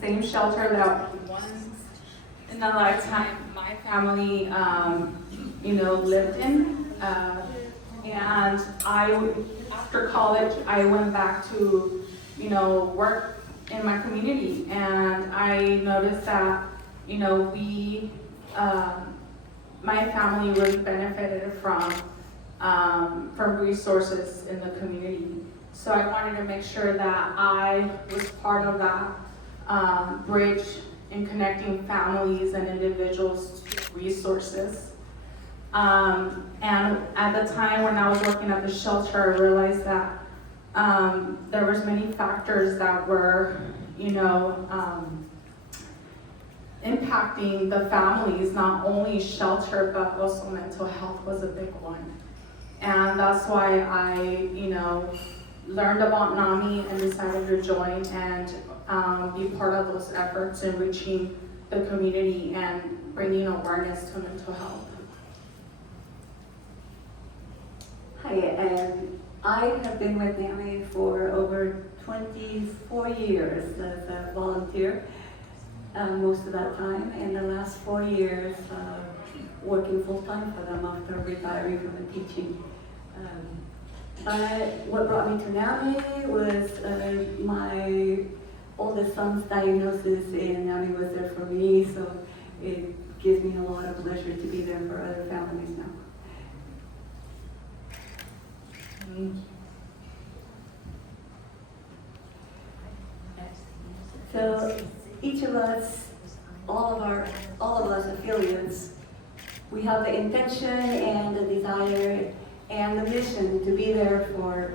same shelter that once in a lifetime my family, lived in. And after college, I went back to, work in my community, and I noticed that, my family really benefited from resources in the community. So I wanted to make sure that I was part of that bridge in connecting families and individuals to resources. And at the time when I was working at the shelter, I realized that there was many factors that were, impacting the families, not only shelter, but also mental health was a big one. And that's why I, learned about NAMI and decided to join and be part of those efforts in reaching the community and bringing awareness to mental health. Hi, I have been with NAMI for over 24 years as a volunteer, most of that time. In the last 4 years, working full-time for them after retiring from the teaching. But what brought me to NAMI was my oldest son's diagnosis, and NAMI was there for me, so it gives me a lot of pleasure to be there for other families now. So each of us, all of us affiliates, we have the intention and the desire and the mission to be there for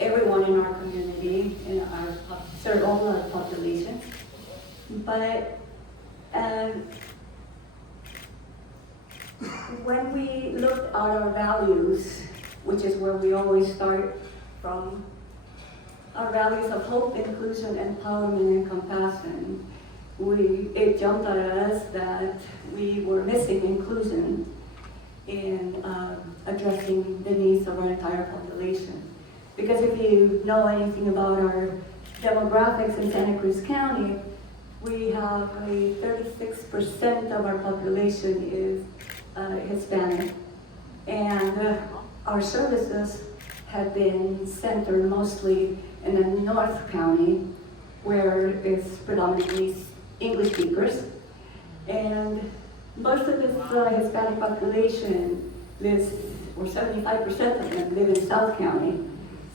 everyone in our community, in our serve all our population. But when we looked at our values, which is where we always start from, our values of hope, inclusion, empowerment, and compassion, it jumped at us that we were missing inclusion in addressing the needs of our entire population. Because if you know anything about our demographics in Santa Cruz County, we have 36% of our population is Hispanic. And our services have been centered mostly in the North County, where it's predominantly English speakers. And most of this Hispanic population lives, or 75% of them live in South County.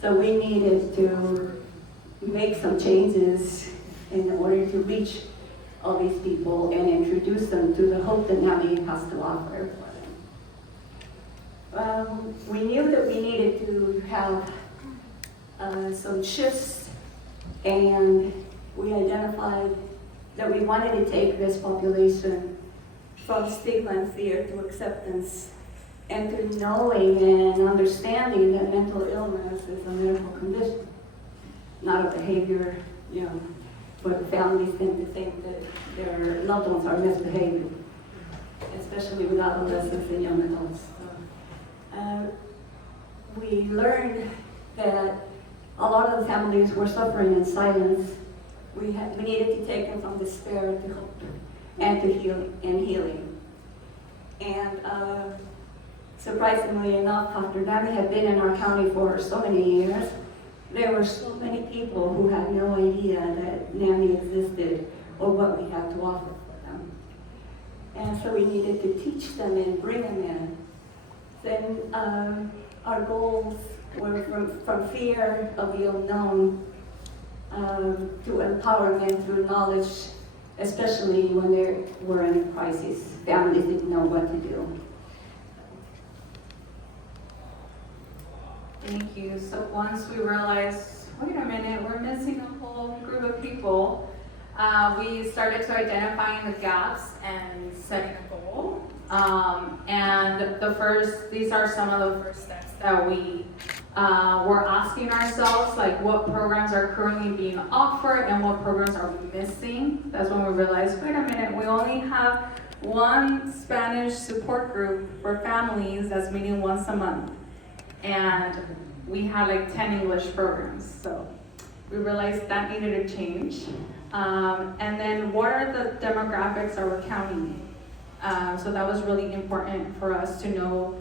So we needed to make some changes in order to reach all these people and introduce them to the hope that NAMI has to offer for them. We knew that we needed to have some shifts, and we identified that we wanted to take this population from stigma and fear to acceptance, and to knowing and understanding that mental illness is a medical condition, not a behavior, but families tend to think that their loved ones are misbehaving, especially with adolescents and young adults. So, we learned that a lot of the families were suffering in silence. We needed to take them from despair to hope and to healing. And surprisingly enough, after NAMI had been in our county for so many years, there were so many people who had no idea that NAMI existed or what we had to offer for them. And so we needed to teach them and bring them in. Then our goals were from fear of the unknown to empowerment through knowledge, especially when they were in a crisis. Families didn't know what to do. Thank you. So once we realized, wait a minute, we're missing a whole group of people, we started to identifying the gaps and setting a goal. And these are some of the first steps that we were asking ourselves, like what programs are currently being offered and what programs are we missing. That's when we realized, wait a minute, we only have one Spanish support group for families that's meeting once a month. And we had like 10 English programs. So we realized that needed a change. And then what are the demographics of our county? So that was really important for us to know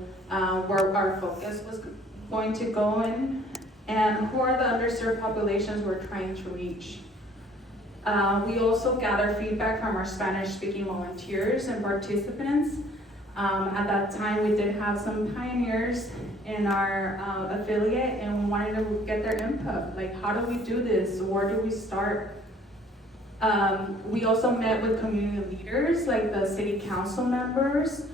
where our focus was going to go in, and who are the underserved populations we're trying to reach. We also gather feedback from our Spanish-speaking volunteers and participants. At that time, we did have some pioneers in our affiliate, and we wanted to get their input. Like, how do we do this? Where do we start? We also met with community leaders, like the city council members,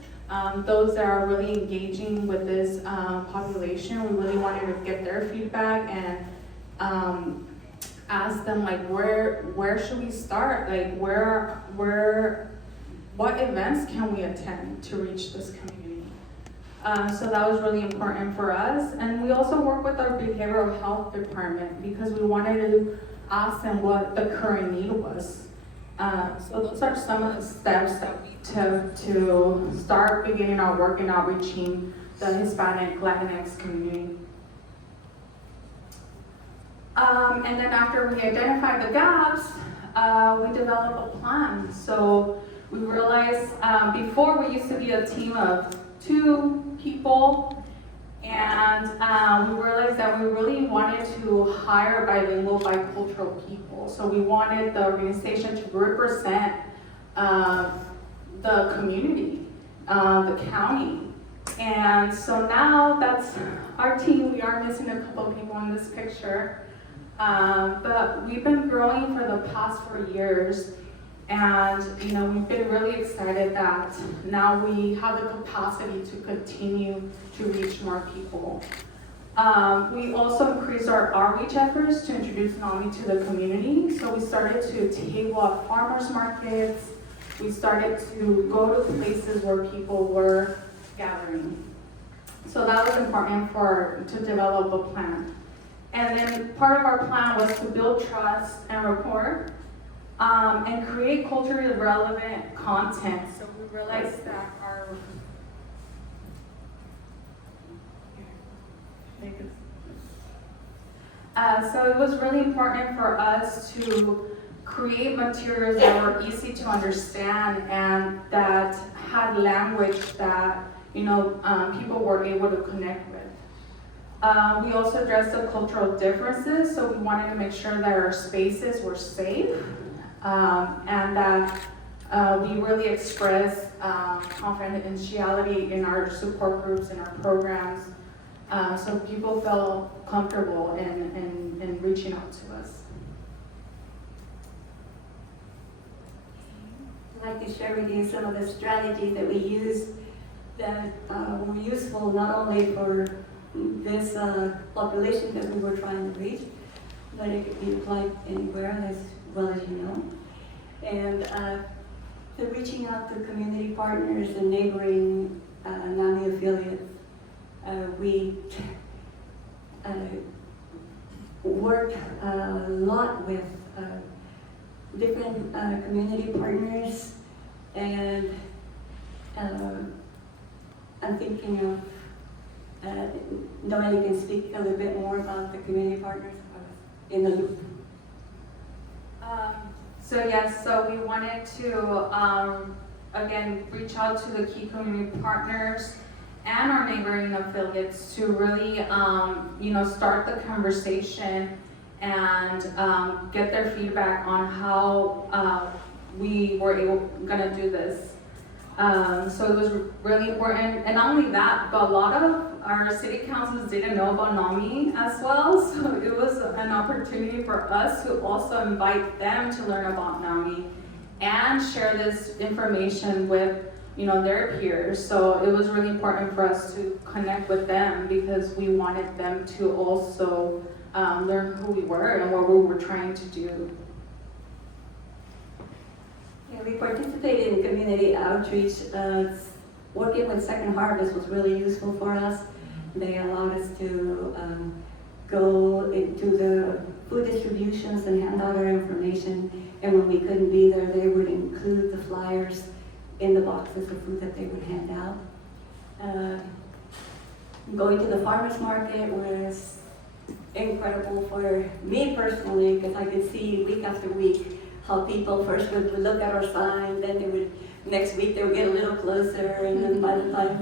those that are really engaging with this population. We really wanted to get their feedback and ask them, like, where should we start? Like, what events can we attend to reach this community? So that was really important for us. And we also work with our behavioral health department because we wanted to ask them what the current need was. So those are some of the steps that we took to start beginning our work in outreaching the Hispanic Latinx community. And then after we identified the gaps, we developed a plan. So we realized before we used to be a team of 2 people, and we realized that we really wanted to hire bilingual, bicultural people. So we wanted the organization to represent the community, the county. And so now that's our team. We are missing a couple of people in this picture. But we've been growing for the past 4 years, and we've been really excited that now we have the capacity to continue to reach more people. We also increased our outreach efforts to introduce NAMI to the community. So we started to table at farmers markets. We started to go to places where people were gathering. So that was important to develop a plan. And then part of our plan was to build trust and rapport, and create culturally relevant content. So we realized that so it was really important for us to create materials that were easy to understand and that had language that people were able to connect with. We also addressed the cultural differences, so we wanted to make sure that our spaces were safe, and that we really express confidentiality in our support groups and our programs, so people felt comfortable in reaching out to us. I'd like to share with you some of the strategies that we used that were useful not only for this population that we were trying to reach, but it could be applied anywhere as well as you know. And to reaching out to community partners and neighboring NAMI affiliates, we worked a lot with different community partners, and I'm thinking of Noeli can speak a little bit more about the community partners in the loop. So we wanted to, again, reach out to the key community partners and our neighboring affiliates to really, start the conversation and get their feedback on how we were gonna do this. So it was really important, and not only that, but a lot of our city councils didn't know about NAMI as well, so it was an opportunity for us to also invite them to learn about NAMI and share this information with their peers. So it was really important for us to connect with them because we wanted them to also learn who we were and what we were trying to do. Yeah, we participated in community outreach. Working with Second Harvest was really useful for us. They allowed us to go into the food distributions and hand out our information. And when we couldn't be there, they would include the flyers in the boxes of food that they would hand out. Going to the farmers market was incredible for me personally, because I could see week after week how people first would look at our sign, then they would, next week they would get a little closer, and then by the time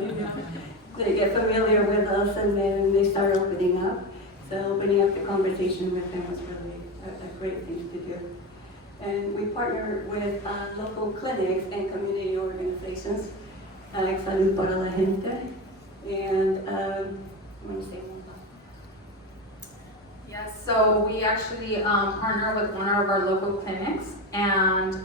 they get familiar with us, and then they start opening up. So opening up the conversation with them was really a great thing to do. And we partner with local clinics and community organizations, like Salud para la Gente, and I'm going to say more about that. Yes, so we actually partner with one of our local clinics, and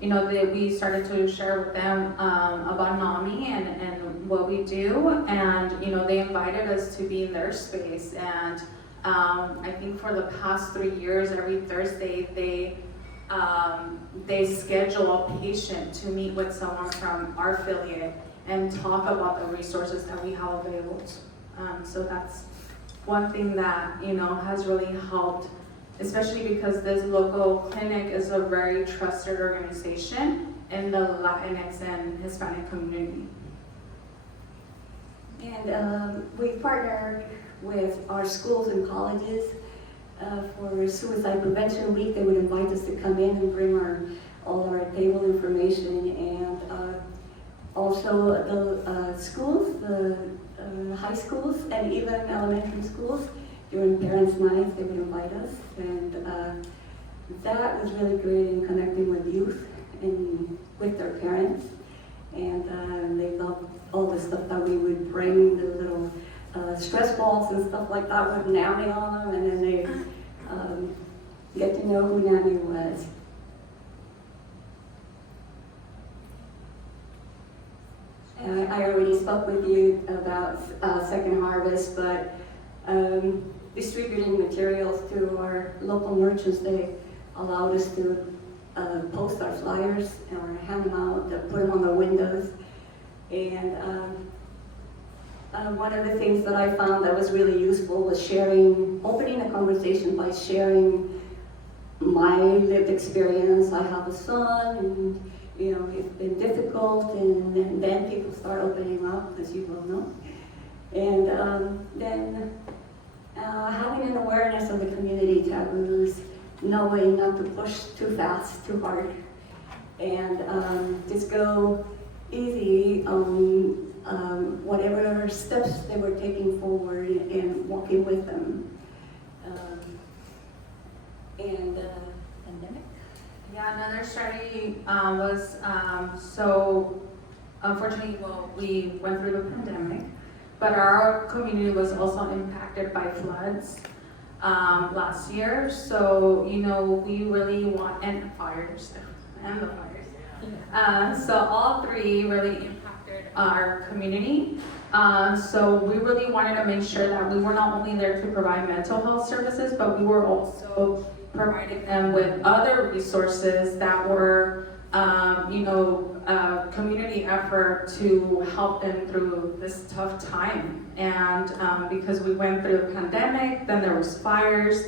we started to share with them about NAMI and what we do, and they invited us to be in their space, and I think for the past 3 years, every Thursday they schedule a patient to meet with someone from our affiliate and talk about the resources that we have available. So that's one thing that has really helped, especially because this local clinic is a very trusted organization in the Latinx and Hispanic community. And we partner with our schools and colleges for Suicide Prevention Week. They would invite us to come in and bring all our table information, and also the schools, the high schools, and even elementary schools. During Parents' Night, they would invite us, and that was really great in connecting with youth and with their parents. And they loved all the stuff that we would bring, the little stress balls and stuff like that with NAMI on them, and then they get to know who NAMI was. I already spoke with you about Second Harvest, but distributing materials to our local merchants, they allowed us to post our flyers or hand them out, put them on the windows. And one of the things that I found that was really useful was opening a conversation by sharing my lived experience. I have a son, and it's been difficult, and then people start opening up, as you well know. And then having an awareness of the community taboos, knowing not to push too fast, too hard, and just go easy on whatever steps they were taking forward and walking with them. Pandemic? Yeah, another strategy was, so unfortunately, we went through the pandemic, but our community was also impacted by floods last year. So, we really want, and the fires. So all three really impacted our community. So we really wanted to make sure that we were not only there to provide mental health services, but we were also providing them with other resources that were, community effort to help them through this tough time. And because we went through the pandemic, then there was fires,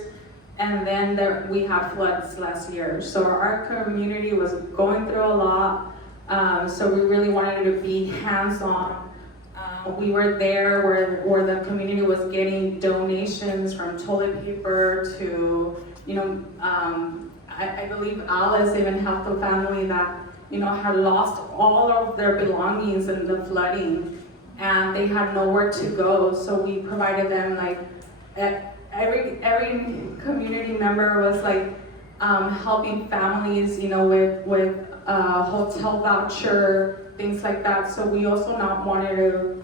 and then we had floods last year. So our community was going through a lot. So we really wanted to be hands-on. We were there where the community was getting donations, from toilet paper to, I believe Alice even helped a family that, had lost all of their belongings in the flooding, and they had nowhere to go. So we provided them, like, every community member was like helping families, with hotel voucher, things like that. So we also not wanted to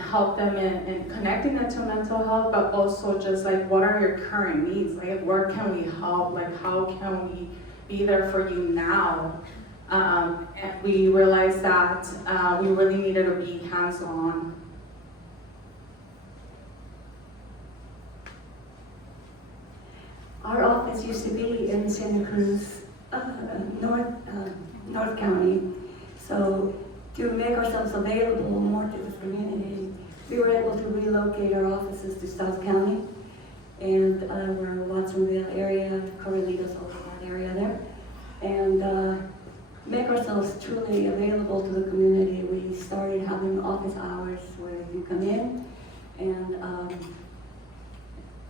help them in connecting them to mental health, but also just like, what are your current needs? Like, where can we help? Like, how can we be there for you now? And we realized that we really needed to be hands-on. Our office used to be in Santa Cruz, North County. So to make ourselves available more to the community, we were able to relocate our offices to South County. And we're in Watsonville area, Corralitos, all that area there. And make ourselves truly available to the community. We started having office hours where you come in, and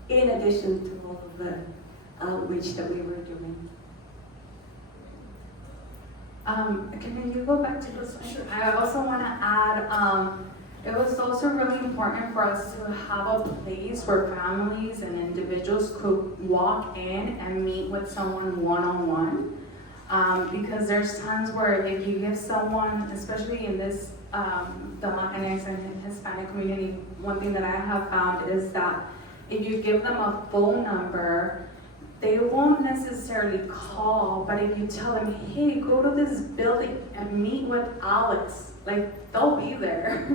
in addition to all of the outreach that we were doing. Can you go back to the slide? I also want to add, it was also really important for us to have a place where families and individuals could walk in and meet with someone one-on-one. Because there's times where if you give someone, especially in this, the Latinx and Hispanic community, one thing that I have found is that if you give them a phone number, they won't necessarily call, but if you tell them, hey, go to this building and meet with Alex, like, they'll be there.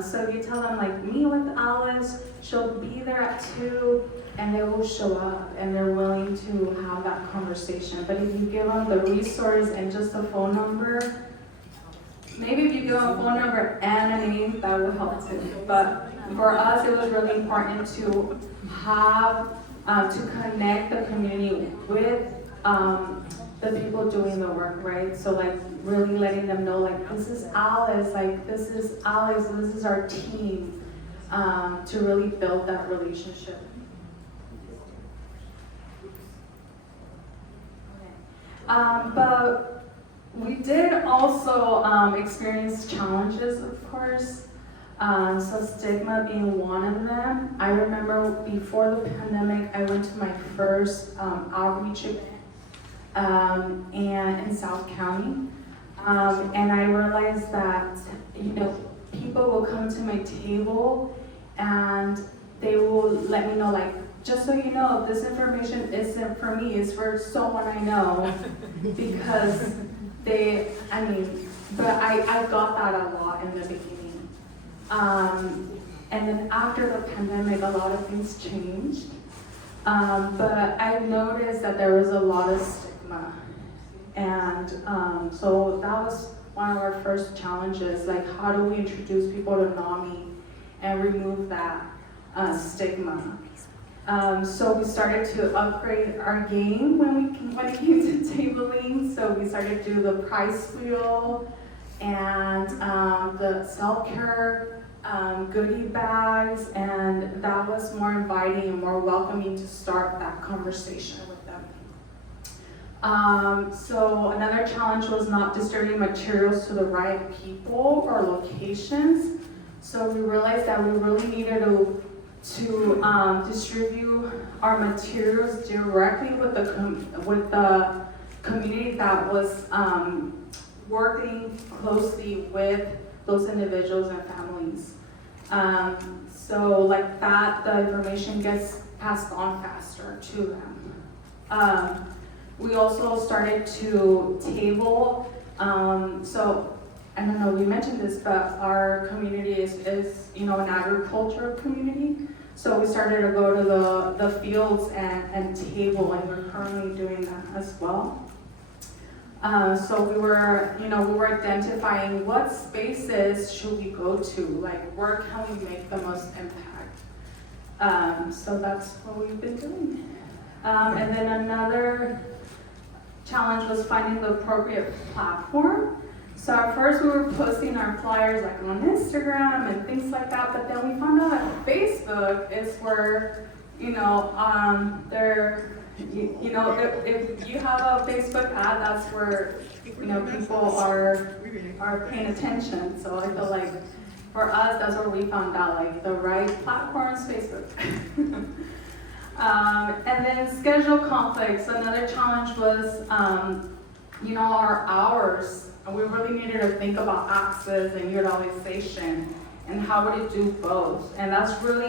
So if you tell them, like, meet with Alice, she'll be there at 2, and they will show up, and they're willing to have that conversation. But if you give them the resource and just a phone number, maybe if you give them a phone number and a name, that would help too. But for us, it was really important to have, to connect the community with the people doing the work, right? So like really letting them know, like, this is Alice, like this is Alex, this is our team, to really build that relationship. But we did also experience challenges, of course. So stigma being one of them. I remember before the pandemic, I went to my first outreach event and in South County. And I realized that, you know, people will come to my table and they will let me know, like, just so you know, this information isn't for me, it's for someone I know. Because but I got that a lot in the beginning. And then after the pandemic, a lot of things changed. But I noticed that there was a lot of stigma. And so that was one of our first challenges, like how do we introduce people to NAMI and remove that stigma. So we started to upgrade our game when it came to tabling. So we started to do the prize wheel and the self-care goodie bags, and that was more inviting and more welcoming to start that conversation with them. So another challenge was not distributing materials to the right people or locations. So we realized that we really needed to distribute our materials directly with the community that was working closely with those individuals and families. So like that, the information gets passed on faster to them. We also started to table, so I don't know, we mentioned this, but our community is you know, an agricultural community. So we started to go to the fields and table, and we're currently doing that as well. So we were identifying what spaces should we go to, like where can we make the most impact. So that's what we've been doing. And then another challenge was finding the appropriate platform. So at first we were posting our flyers like on Instagram and things like that, but then we found out that Facebook is where, you know, if you have a Facebook ad, that's where, you know, people are paying attention. So I feel like for us, that's where we found out, like the right platform is Facebook. And then schedule conflicts. Another challenge was, you know, our hours. We really needed to think about access and utilization and how would it do both. And that's when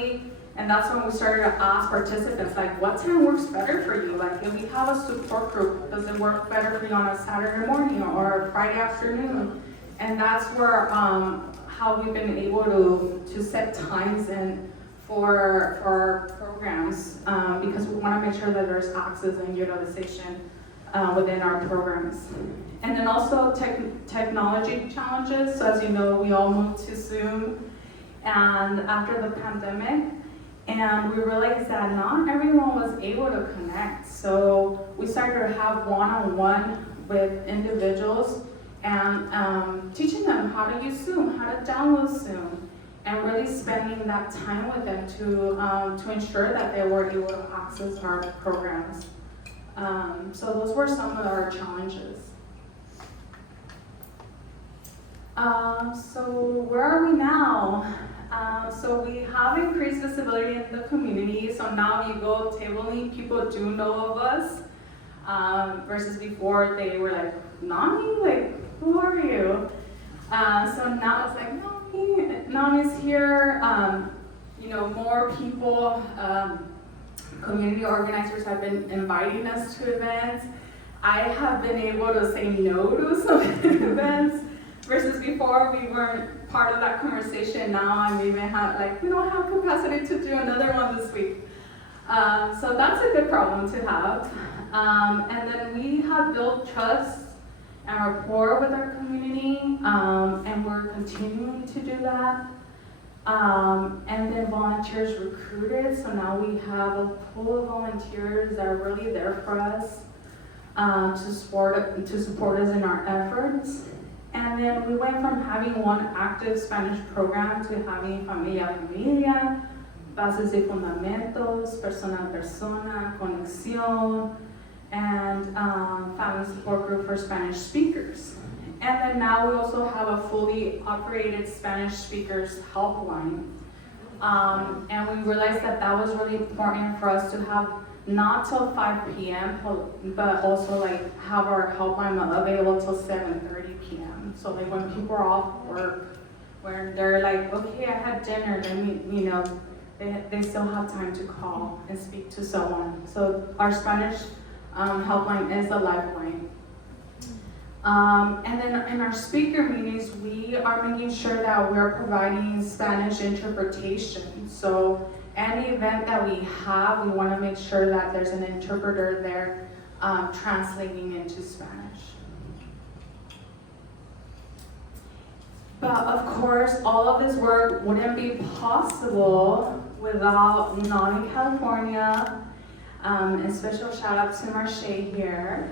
we started to ask participants, like, what time works better for you? Like, if we have a support group, does it work better for you on a Saturday morning or a Friday afternoon? And that's where how we've been able to set times in for our programs, because we want to make sure that there's access and utilization within our programs. And then also technology challenges. So as you know, we all moved to Zoom and after the pandemic, and we realized that not everyone was able to connect. So we started to have one-on-one with individuals and teaching them how to use Zoom, how to download Zoom, and really spending that time with them to ensure that they were able to access our programs. So those were some of our challenges. So where are we now? So we have increased visibility in the community. So now you go tabling, people do know of us. Versus before they were like, NAMI? Like, who are you? So now it's like, NAMI's here. More people, community organizers have been inviting us to events. I have been able to say no to some events versus before we weren't part of that conversation. Now I'm even we don't have capacity to do another one this week. So that's a good problem to have. And then we have built trust and rapport with our community, and we're continuing to do that. And then volunteers recruited, so now we have a pool of volunteers that are really there for us to support us in our efforts. And then we went from having one active Spanish program to having Familia a Familia, Bases y Fundamentos, Persona a Persona, Conexión, and family support group for Spanish speakers. And then now we also have a fully operated Spanish speakers helpline. And we realized that that was really important for us to have not till 5 p.m., but also have our helpline available till 7:30 p.m. So when people are off work, where they're like, okay, I had dinner, then they still have time to call and speak to someone. So our Spanish helpline is a lifeline. And then in our speaker meetings, we are making sure that we're providing Spanish interpretation. So any event that we have, we want to make sure that there's an interpreter there translating into Spanish. But of course, all of this work wouldn't be possible without NAMI California. And special shout out to Marche here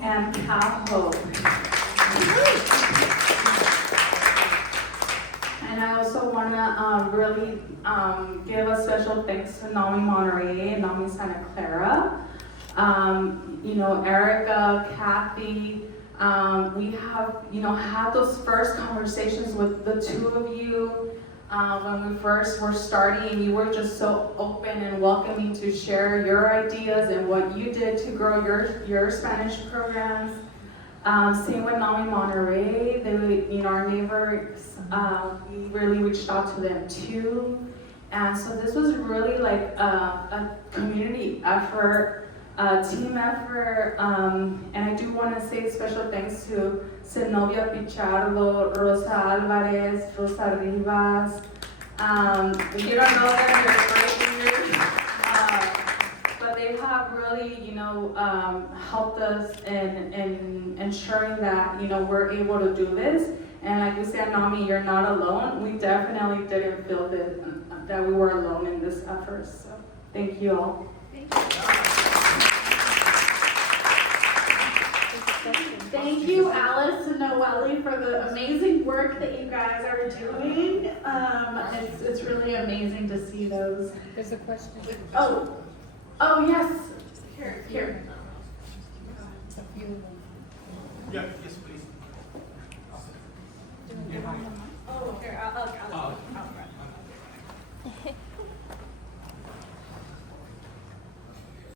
and Cal. And I also want to really give a special thanks to NAMI Monterey and NAMI Santa Clara. Erica, Kathy, we have, had those first conversations with the two of you when we first were starting. You were just so open and welcoming to share your ideas and what you did to grow your Spanish programs. Same with NAMI Monterey, our neighbors, we really reached out to them too. And so this was really like a community effort, a team effort, and I do want to say special thanks to Zenobia Pichardo, Rosa Alvarez, Rosa Rivas. You don't know them, you're great here. But they have really, helped us in ensuring that, we're able to do this. And like we said, NAMI, you're not alone. We definitely didn't feel that we were alone in this effort. So thank you all. Thank you. Thank you, Alice and Noeli, for the amazing work that you guys are doing. It's really amazing to see those. There's a question. Oh yes.